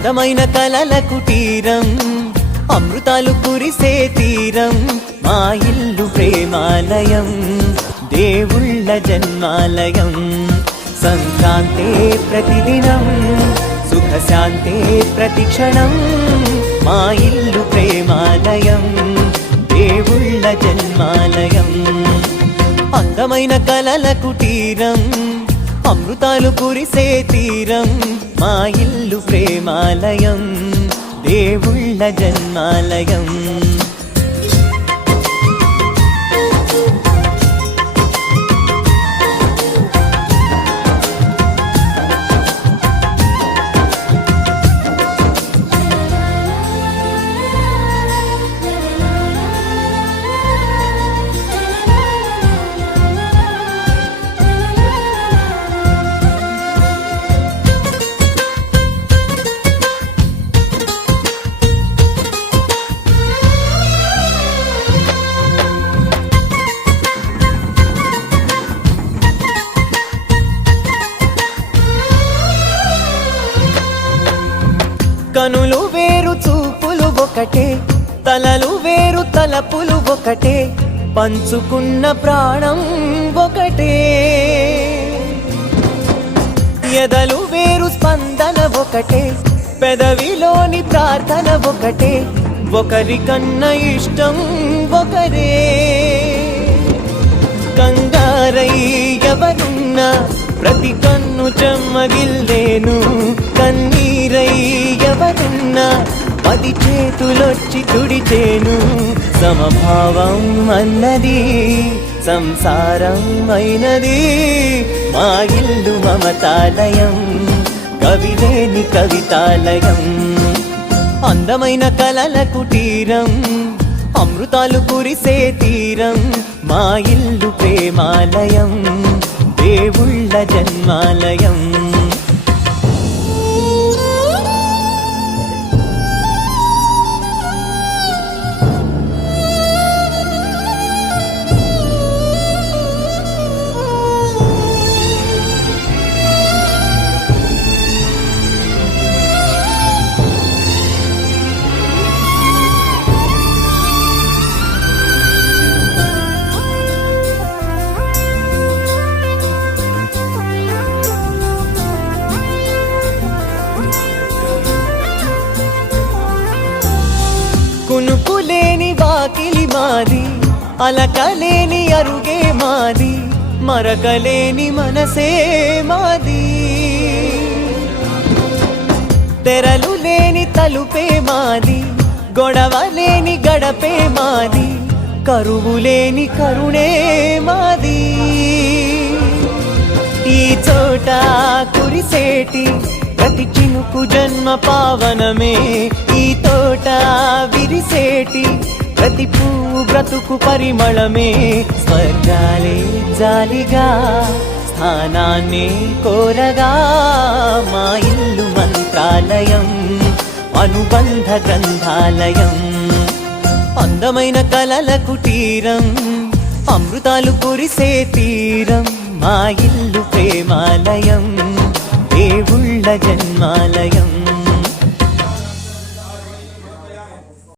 అందమైన కలల కుటీరం, అమృతాలు కురిసే తీరం, మా ఇల్లు ప్రేమాలయం, దేవుళ్ళ జన్మాలయం. సంక్రాంతే ప్రతిదినం, సుఖశాంతే ప్రతిక్షణం, మా ఇల్లు ప్రేమాలయం, దేవుళ్ళ జన్మాలయం. అందమైన కలల కుటీరం, అమృతాలు కురిసే తీరం, మా ఇల్లు ప్రేమాలయం, దేవుళ్ళ జన్మాలయం. కనులు వేరు చూపులు ఒకటే, తలలు వేరు తలపులు ఒకటే, పంచుకున్న ప్రాణం ఒకటే. ఎదలు వేరు స్పందన ఒకటే, పెదవిలోని ప్రార్థన ఒకటే, ఒకరికన్నా ఇష్టం ఒకరే. కంగారై ఎవరున్నా ప్రతి కన్ను చెమ్మగిల్లేను, కన్నీరై ఎవరున్నా 10 చేతులొచ్చి తుడిచేను. సమభావం అన్నది సంసారం అయినది, మా ఇల్లు మమతాలయం, కవిలేని కవితాలయం. అందమైన కలల కుటీరం, అమృతాలు కురిసే తీరం, మా ఇల్లు ప్రేమాలయం, దేవుళ్ళ జన్మాలయం. కునుకులేని వాకిలి మాది, అలకలేని అరుగే మాది, మరకలేని మనసే మాది. తెరలు లేని తలుపే మాది, గొడవలేని గడపే మాది, కరువులేని కరుణే మాది. ఈ చోట కురిసేటి ప్రతి చినుకు జన్మ పావనమే, ఈ తోట విరిసేటి ప్రతి పువ్వు బ్రతుకు పరిమళమే. స్వర్గాలే జాలిగా స్థానాన్ని కోరగా, మా ఇల్లు మంత్రాలయం, అనుబంధ గ్రంథాలయం. అందమైన కలల కుటీరం, అమృతాలు కురిసే తీరం, మా ఇల్లు ప్రేమాలయం, దేవుళ్ళ జన్మాలయం.